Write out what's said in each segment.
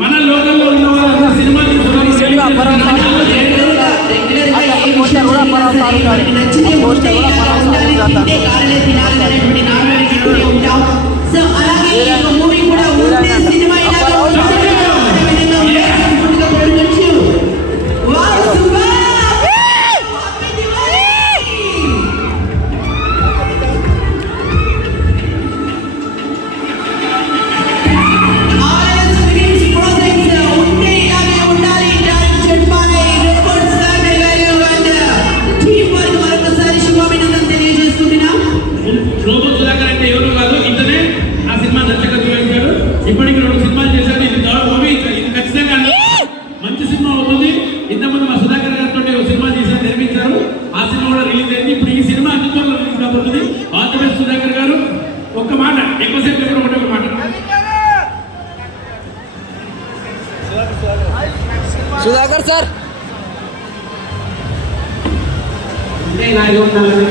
మన లోకంలో ఉన్న వాళ్ళు సినిమా సుధాకర్ సార్ అంటే ఇలాగే ఉండాలని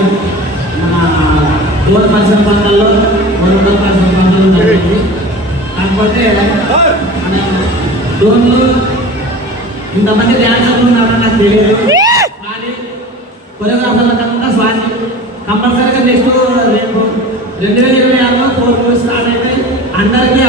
మన డోర్ పర్సన్ పంటల్లో 200% పంటలు జరిగింది. కాకపోతే మన డోర్లు ఇంతమంది డ్యాన్సర్లు ఉన్నారని నాకు తెలియదు. కానీ కొరియోగ్రాఫర్ల కాకుండా స్వామి కంపల్సరీగా నెక్స్ట్ రేపు 2026లో 4 మూవీస్ స్టార్ట్ అయితే అందరికీ